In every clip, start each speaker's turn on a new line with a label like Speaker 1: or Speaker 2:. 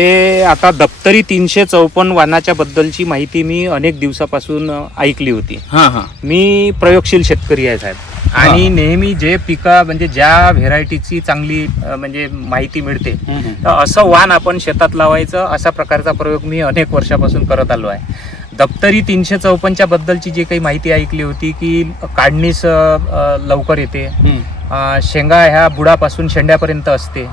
Speaker 1: हे आता दप्तरी तीनशे चौपन्न वानाच्या बद्दलची माहिती मी अनेक दिवसापासून ऐकली होती.
Speaker 2: हा हा.
Speaker 1: मी प्रयोगशील शेतकरी आहे साहेब. आणि नेहमी जे पिका म्हणजे ज्या व्हेरायटीची चांगली अ, म्हणजे माहिती मिळते तर असं वाण आपण शेतात लावायचं अशा प्रकारचा प्रयोग मी अनेक वर्षापासून करत आलो आहे. दप्तरी तीनशे चौपन्नच्या बद्दलची जी काही माहिती ऐकली होती की काढणीस अ, अ, लवकर येते. शेंगा ह्या बुडापासून शेंड्यापर्यंत असते.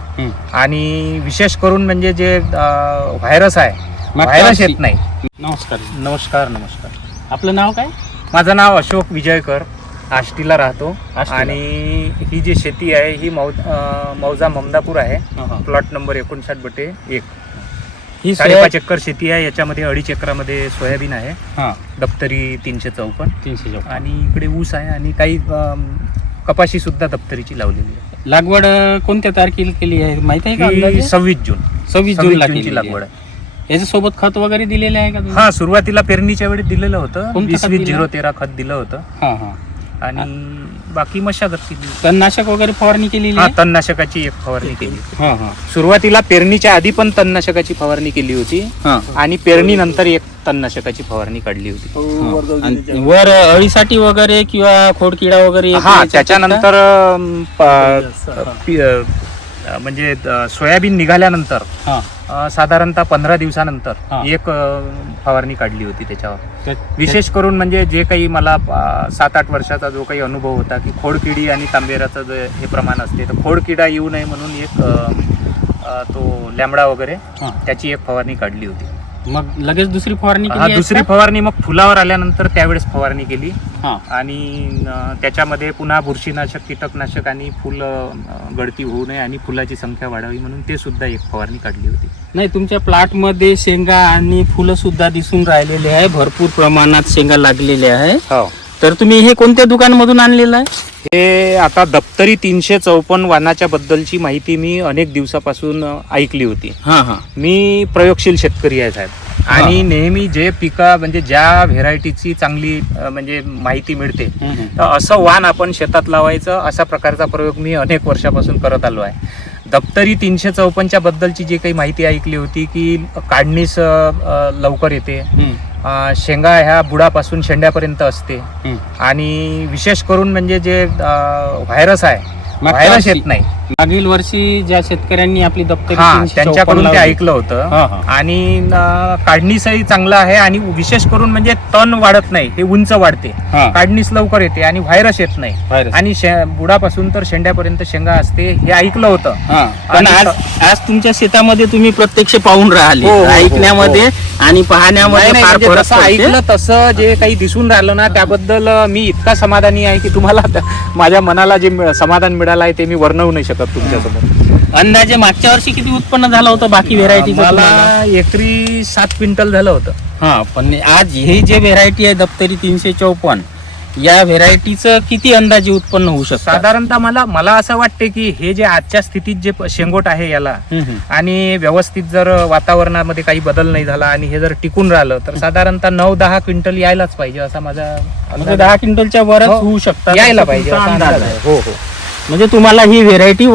Speaker 1: आणि विशेष करून म्हणजे जे व्हायरस आहे व्हायरस येत नाही.
Speaker 2: नमस्कार.
Speaker 1: नमस्कार नमस्कार.
Speaker 2: आपलं नाव काय?
Speaker 1: माझं नाव अशोक विजयकर. आष्टीला राहतो. आणि ही जी शेती आहे ही मौजा ममदापूर आहे. प्लॉट नंबर एकोणसाठ बटे एक.
Speaker 2: ही
Speaker 1: साडेपाच एकर शेती आहे. याच्यामध्ये अडीच एकरामध्ये सोयाबीन आहे.
Speaker 2: हा.
Speaker 1: दप्तरी तीनशे चौपन्न.
Speaker 2: तीनशे चौपन्न.
Speaker 1: आणि इकडे ऊस आहे. आणि काही कपाशी सुद्धा दप्तरीची लावलेली आहे
Speaker 2: लागवड कोणत्या तारखेला केली आहे माहिती आहे का
Speaker 1: ही
Speaker 2: अंदाजे?
Speaker 1: सव्वीस जून
Speaker 2: सव्वीस जूनला
Speaker 1: जूनची
Speaker 2: केलेली
Speaker 1: लागवड
Speaker 2: आहे.
Speaker 1: आहे
Speaker 2: याच्यासोबत खत वगैरे दिलेले आहे का तुम्ही?
Speaker 1: हा सुरुवातीला पेरणीच्या वेळी दिलेलं होतं
Speaker 2: कोणतं
Speaker 1: वीस
Speaker 2: खत
Speaker 1: वीस
Speaker 2: दिलं?
Speaker 1: झिरो तेरा खत दिलं होतं
Speaker 2: हा हा
Speaker 1: आणि बाकी मशागत केली.
Speaker 2: तणनाशक वगैरे फवारणी केलेली
Speaker 1: हा
Speaker 2: आहे?
Speaker 1: तणनाशकाची एक फवारणी केली
Speaker 2: हा हा.
Speaker 1: सुरुवातीला पेरणीच्या आधी पण तणनाशकाची फवारणी केली होती.
Speaker 2: हा.
Speaker 1: आणि पेरणीनंतर एक तणनाशकाची फवारणी काढली होती.
Speaker 2: हा. आणि वर अळीसाठी वगैरे किंवा खोडकिडा वगैरे येतो
Speaker 1: हा त्याच्यानंतर अम, प- पी- अ, म्हणजे अ, सोयाबीन निघाल्यानंतर
Speaker 2: का? हा.
Speaker 1: साधारणतः पंधरा दिवसानंतर. एक फवारणी काढली होती त्याच्यावर
Speaker 2: त्या-
Speaker 1: विशेष करून म्हणजे जे काही मला सात आठ वर्षाचा जो काही अनुभव होता की खोडकिडी आणि तांबेराचं जे हे प्रमाण असते तर खोडकिडा येऊ नये म्हणून एक तो लॅमडा वगैरे. त्याची एक फवारणी काढली होती
Speaker 2: मग लगेच दुसरी फवारणी केली
Speaker 1: हा
Speaker 2: आहे
Speaker 1: दुसरी
Speaker 2: का?
Speaker 1: फवारणी मग फुलावर आल्यानंतर त्यावेळेस फवारणी केली.
Speaker 2: हा.
Speaker 1: आणि अ, त्याच्यामध्ये पुन्हा बुरशीनाशक कीटकनाशक आणि फुल अ, गळती होऊ नये आणि फुलाची संख्या वाढावी म्हणून ते सुद्धा एक फवारणी काढली होती.
Speaker 2: नाही तुमच्या प्लॉटमध्ये शेंगा आणि फुलं सुद्धा दिसून राहिलेले आहे. भरपूर प्रमाणात शेंगा लागलेल्या आहे.
Speaker 1: हो.
Speaker 2: तर तुम्ही हे कोणत्या दुकानमधून आणलेलं आहे?
Speaker 1: हे आता दप्तरी तीनशे चौपन्न वानाच्या बद्दलची माहिती मी अनेक दिवसापासून ऐकली होती.
Speaker 2: हा हा.
Speaker 1: मी प्रयोगशील शेतकरी आहे साहेब. आणि नेहमी जे पिका म्हणजे ज्या व्हेरायटीची चांगली अ, म्हणजे माहिती मिळते तर असं वाण आपण शेतात लावायचं अशा प्रकारचा प्रयोग मी अनेक वर्षापासून करत आलो आहे. दप्तरी तीनशे चौपन्नच्या बद्दलची जी काही माहिती ऐकली होती की काढणीस अ, अ, लवकर येते. अ, शेंगा ह्या बुडापासून शेंड्यापर्यंत असते. आणि विशेष करून म्हणजे जे व्हायरस आहे
Speaker 2: वर्षी-
Speaker 1: येत नाही
Speaker 2: मागील वर्षी ज्या शेतकऱ्यांनी आपली दप्तरी
Speaker 1: हा
Speaker 2: 354
Speaker 1: त्यांच्याकडून ते. ऐकलं होतं. आणि अ, काढणीसही चांगलं आहे आणि विशेष करून म्हणजे तण वाढत नाही हे उंच वाढते. काढणीस लवकर येते आणि व्हायरस येत नाही. आणि शे- बुडापासून तर शेंड्यापर्यंत शेंगा असते हे ऐकलं होतं.
Speaker 2: पण
Speaker 1: आणि
Speaker 2: आज आज तुमच्या शेतामध्ये तुम्ही प्रत्यक्ष पाहून राहिले
Speaker 1: हो, हो, हो,
Speaker 2: ऐकण्यामध्ये आणि पाहण्यामध्ये
Speaker 1: नाही, नाही,
Speaker 2: फार
Speaker 1: म्हणजे
Speaker 2: फरक
Speaker 1: जसं
Speaker 2: पडते.
Speaker 1: ऐकलं तसं जे काही दिसून राहिलं ना त्याबद्दल मी इतका समाधानी आहे की तुम्हाला त्या- माझ्या मनाला जे मिळ- समाधान मिळालं आहे ते मी वर्णवू नाही शकत तुमच्यासमोर
Speaker 2: अंदाजे मागच्या वर्षी किती उत्पन्न झालं होतं बाकी व्हेरायटीचं
Speaker 1: मला एकरी सात क्विंटल झालं होतं
Speaker 2: हा पण आज हे जे व्हेरायटी आहे दप्तरी तीनशे चौपन्न या व्हेरायटीचं किती अंदाजे उत्पन्न होऊ शकतं
Speaker 1: साधारणतः मला मला असं वाटते की हे जे आजच्या स्थितीत जे शेंगोट आहे याला. आणि व्यवस्थित जर वातावरणामध्ये काही बदल नाही झाला आणि हे जर टिकून राहिलं तर साधारणतः नऊ दहा क्विंटल यायलाच पाहिजे असा माझा
Speaker 2: म्हणजे
Speaker 1: अंदाज
Speaker 2: दहा क्विंटलच्या वरच
Speaker 1: हो.
Speaker 2: होऊ शकतात
Speaker 1: यायला पाहिजे. हो हो
Speaker 2: म्हणजे तुम्हाला ही व्हेरायटी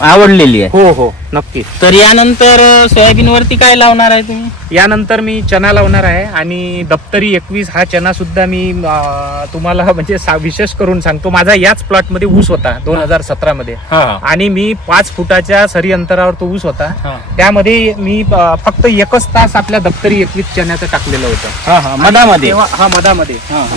Speaker 2: आवडलेली आहे.
Speaker 1: हो हो. नक्की
Speaker 2: तर यानंतर सोयाबीन वरती काय लावणार आहे तुम्ही?
Speaker 1: यानंतर मी चना लावणार आहे आणि दप्तरी एकवीस हा चना सुद्धा मी अं, तुम्हाला म्हणजे सा- विशेष करून सांगतो. माझा याच प्लॉटमध्ये ऊस होता दोन हजार सतरा मध्ये आणि मी पाच फुटाच्या सरी अंतरावर तो ऊस होता. त्यामध्ये मी अं, फक्त एकच तास आपल्या दप्तरी एकवीस चण्याचं टाकलेलं होतं.
Speaker 2: हा हा. मधामध्ये?
Speaker 1: तेव्हा- हा मधामध्ये.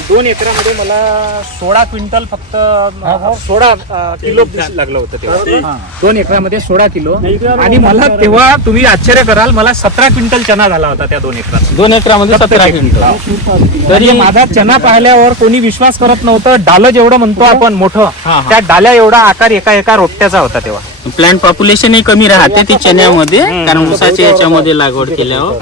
Speaker 1: दोन एकरामध्ये मला सोळा क्विंटल फक्त अं, सोळा अं, किलो लागलं होतं तेव्हा. दोन एकरामध्ये सोळा किलो. आणि मला तेव्हा तुम्ही आश्चर्य कराल मला सतरा क्विंटल चना झाला होता त्या दोन एकरात.
Speaker 2: दोन एकरामध्ये सतरा क्विंटल.
Speaker 1: तरी माझा चना पाहिल्यावर कोणी विश्वास करत नव्हतं. डालं जेवढं म्हणतो आपण मोठं
Speaker 2: हा, हा.
Speaker 1: त्या डाल्या एवढा आकार एका एका रोपट्याचा होता तेव्हा.
Speaker 2: प्लांट पॉप्युलेशन कमी राहते ते चण्यामध्ये कारण ऊसाच्या याच्यामध्ये लागवड केल्यावर.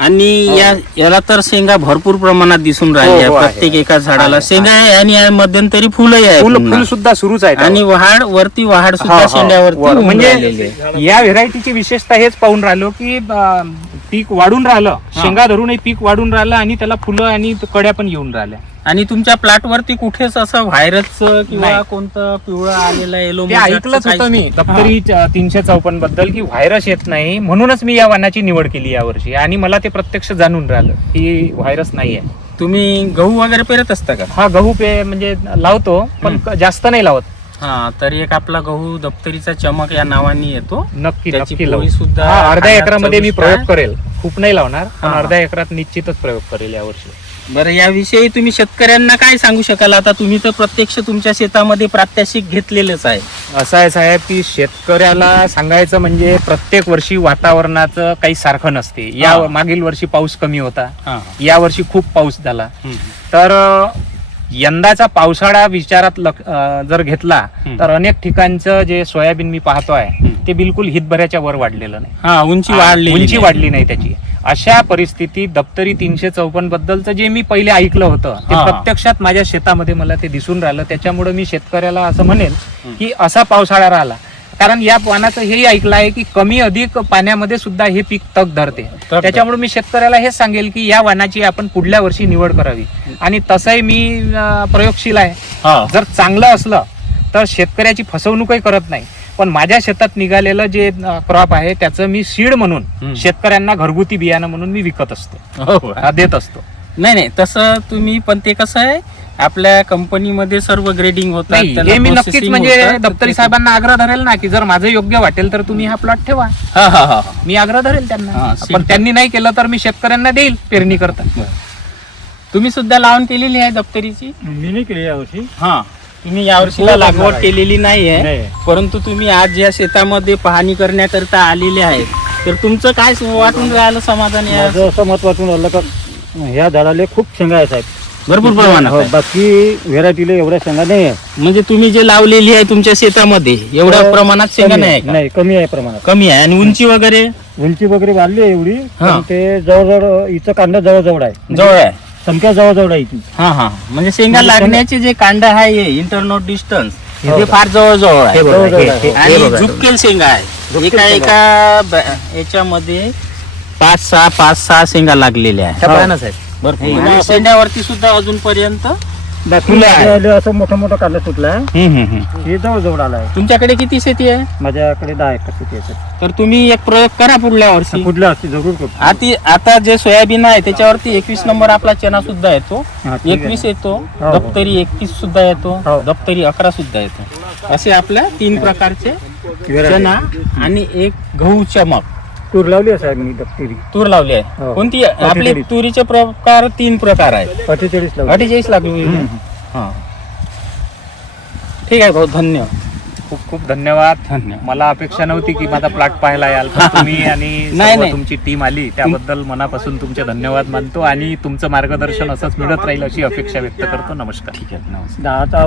Speaker 2: आणि या याला तर शेंगा भरपूर प्रमाणात दिसून राहिल्या
Speaker 1: हो, हो, आहे.
Speaker 2: प्रत्येक एका झाडाला शेंगा आहे आणि या मध्यंतरी फुलंही आहे
Speaker 1: फुल. फुल सुद्धा सुरूच आहे
Speaker 2: आणि वाढ वरती वाढ
Speaker 1: हा,
Speaker 2: सुद्धा
Speaker 1: हा.
Speaker 2: शेंड्यावरती
Speaker 1: म्हणजे. या व्हेरायटीची विशेषता हेच पाहून राहिलो की अं, पीक वाढून राहिलं शेंगा धरूनही पीक वाढून राहिलं आणि त्याला फुलं आणि कड्या पण येऊन राहिल्या.
Speaker 2: आणि तुमच्या प्लॉट वरती कुठेच असं व्हायरसचं किंवा
Speaker 1: नाही.
Speaker 2: कोणतं पिवळं आलेलं येलो
Speaker 1: ते ऐकलंच होतं मी. दप्तरी तीनशे चौपन्नबद्दल की व्हायरस येत नाही. म्हणूनच मी या वाहनाची निवड केली यावर्षी. आणि मला ते प्रत्यक्ष जाणून राहिलं की व्हायरस नाही आहे.
Speaker 2: तुम्ही गहू वगैरे पेरत असता का?
Speaker 1: हा गहू पे म्हणजे लावतो पण क- जास्त नाही लावत.
Speaker 2: हा तर एक आपला गहू दप्तरीचा चमक या नावाने येतो
Speaker 1: नक्की
Speaker 2: त्याची
Speaker 1: नक्की
Speaker 2: पोळी सुद्धा
Speaker 1: हा, अर्ध्या
Speaker 2: खाण्यात
Speaker 1: एकरामध्ये मी
Speaker 2: चविष्ट
Speaker 1: प्रयोग. करेल खूप नाही लावणार पण
Speaker 2: हा.
Speaker 1: अर्ध्या एकरात निश्चितच प्रयोग करेल यावर्षी
Speaker 2: बरं याविषयी तुम्ही शेतकऱ्यांना काय सांगू शकाल आता तुम्ही तर प्रत्यक्ष तुमच्या शेतामध्ये प्रात्यक्षिक घेतलेलंच आहे
Speaker 1: असं आहे साहेब की शेतकऱ्याला सांगायचं म्हणजे प्रत्येक वर्षी वातावरणाचं काही सारखं नसते या
Speaker 2: हा.
Speaker 1: मागील वर्षी पाऊस कमी होता
Speaker 2: हा.
Speaker 1: या वर्षी खूप पाऊस झाला. तर अ, यंदाचा पावसाळा विचारात जर घेतला. तर अनेक ठिकाणचं जे सोयाबीन मी पाहतो आहे. ते बिलकुल हितभऱ्याच्या वर वाढलेलं नाही
Speaker 2: हा उंची वाढली
Speaker 1: उंची वाढली नाही त्याची अशा परिस्थितीत दप्तरी तीनशे चौपन्न बद्दलचं जे मी पहिले ऐकलं होतं ते. प्रत्यक्षात माझ्या शेतामध्ये मला ते दिसून राहिलं त्याच्यामुळे मी शेतकऱ्याला असं म्हणेल
Speaker 2: हम्म.
Speaker 1: की असा पावसाळा राहिला कारण या पानाचं हेही ऐकलं आहे की कमी अधिक पाण्यामध्ये सुद्धा हे पीक तग धरते. त्याच्यामुळे मी शेतकऱ्याला हेच सांगेल की या वाणाची आपण पुढल्या वर्षी निवड करावी आणि तसंही मी प्रयोगशील आहे
Speaker 2: हा.
Speaker 1: जर चांगलं असलं तर शेतकऱ्याची फसवणूकही करत नाही पण माझ्या शेतात निघालेलं जे क्रॉप आहे त्याचं मी सीड म्हणून. शेतकऱ्यांना घरगुती बियाणं म्हणून मी विकत असतो
Speaker 2: हो?
Speaker 1: हा, देत असतो
Speaker 2: नाही नाही तसं तुम्ही पण ते कसं आहे आपल्या कंपनीमध्ये सर्व ग्रेडिंग
Speaker 1: नाही
Speaker 2: त्याला
Speaker 1: हे मी नक्कीच
Speaker 2: processing
Speaker 1: म्हणजे दप्तरी साहेबांना आग्रह धरेल ना की जर माझं योग्य वाटेल तर तुम्ही हा प्लॉट ठेवा.
Speaker 2: हा हा हा.
Speaker 1: मी आग्रह धरेल
Speaker 2: हा,
Speaker 1: त्यांना पण त्यांनी नाही केलं तर मी शेतकऱ्यांना देईल पेरणी करता.
Speaker 2: तुम्ही सुद्धा लावून केलेली आहे दप्तरीची?
Speaker 3: मी नाही केली यावर्षी
Speaker 2: हा. तुम्ही यावर्षीला
Speaker 3: हो,
Speaker 2: लागवड
Speaker 3: आहे.
Speaker 2: केलेली नाहीये
Speaker 3: नाही.
Speaker 2: परंतु तुम्ही आज या शेतामध्ये पाहणी करण्याकरता आलेले आहेत. तर तुमचं काय वाटून राहिलं समाधान या
Speaker 3: माझं असं मत वाटून राहिलं का? ह्या झाडाला खूप शेंगा आहे साहेब
Speaker 2: भरपूर प्रमाणात
Speaker 3: हो,
Speaker 2: आहे.
Speaker 3: बाकी व्हेरायटीला एवढ्या शेंगा नाही आहे
Speaker 2: म्हणजे तुम्ही जे लावलेली आहे तुमच्या शेतामध्ये एवढ्या
Speaker 3: तर
Speaker 2: प्रमाणात शेंगा
Speaker 3: कमी
Speaker 2: नाही
Speaker 3: आहे.
Speaker 2: का?
Speaker 3: नाही कमी आहे प्रमाणात
Speaker 2: कमी आहे आणि उंची वगैरे
Speaker 3: उंची वगैरे वाढली आहे एवढी
Speaker 2: हा.
Speaker 3: पण ते जवळजवळ इथं कांदा जवळजवळ आहे
Speaker 2: जवळ आहे
Speaker 3: संख्या जवळजवळ आहे इथे
Speaker 2: हा हा म्हणजे शेंगा
Speaker 3: म्हणजे
Speaker 2: लागण्याचे जे कांड आहे इंटरनोट डिस्टन्स
Speaker 3: हो
Speaker 2: ते
Speaker 3: का?
Speaker 2: फार जवळ जवळ
Speaker 1: हे
Speaker 2: आहे
Speaker 1: बघा,
Speaker 3: जवळ-जवळ
Speaker 1: हे-
Speaker 3: आहे.
Speaker 1: हे- हे
Speaker 2: आणि
Speaker 1: बघा.
Speaker 2: झुपकेल शेंगा आहे
Speaker 3: झुपकेल
Speaker 2: एका
Speaker 3: शेंगा.
Speaker 2: एका ब- याच्यामध्ये पाच सहा पाच सहा शेंगा लागलेल्या आहे
Speaker 1: त्या
Speaker 3: हा.
Speaker 1: आहेत.
Speaker 2: भरपूर.
Speaker 3: हे
Speaker 2: आणि शेंड्यावरती सुद्धा अजूनपर्यंत फुलं
Speaker 3: असं मोठा मोठा कांदा सुटला आहे हे जवळजवळ आला आहे
Speaker 2: तुमच्याकडे किती शेती आहे?
Speaker 3: माझ्याकडे दहा एकर शेती आहे.
Speaker 2: तर तुम्ही एक प्रयोग करा पुढल्या वर्षी.
Speaker 3: पुढल्या वर्षी जरूर करतो.
Speaker 2: आती आता जे सोयाबीन आहे त्याच्यावरती एकवीस नंबर आपला चना सुद्धा येतो.
Speaker 3: हा, ठीक आहे.
Speaker 2: एकवीस येतो.
Speaker 3: हो.
Speaker 2: दप्तरी एकतीस सुद्धा येतो.
Speaker 3: हो.
Speaker 2: दप्तरी अकरा सुद्धा येतो. असे आपल्या तीन प्रकारचे
Speaker 3: Variety.
Speaker 2: चना आणि एक गहू चमक.
Speaker 3: तूर लावली आहे साहेब मी दप्तरी
Speaker 2: तूर. लावली आहे?
Speaker 3: हो.
Speaker 2: कोणती? आपले
Speaker 3: अठ्ठेचाळीस.
Speaker 2: तुरीचे प्रकार तीन प्रकार आहेत.
Speaker 3: अठ्ठेचाळीस लावली.
Speaker 2: अठ्ठेचाळीस लागली
Speaker 3: हम्म.
Speaker 2: हा. ठीक आहे भाऊ धन्यवाद
Speaker 1: खूप खूप धन्यवाद.
Speaker 2: धन्यवाद
Speaker 1: मला अपेक्षा नव्हती की माझा प्लॉट पाहायला याल पण तुम्ही आणि
Speaker 2: नाही,
Speaker 1: सर्व
Speaker 2: नाही.
Speaker 1: तुमची टीम आली. त्याबद्दल मनापासून तुमचे धन्यवाद मानतो आणि तुमचं मार्गदर्शन असंच मिळत राहील अशी अपेक्षा व्यक्त करतो. नमस्कार.
Speaker 2: ठीक आहे नमस्कार.
Speaker 3: दहाचा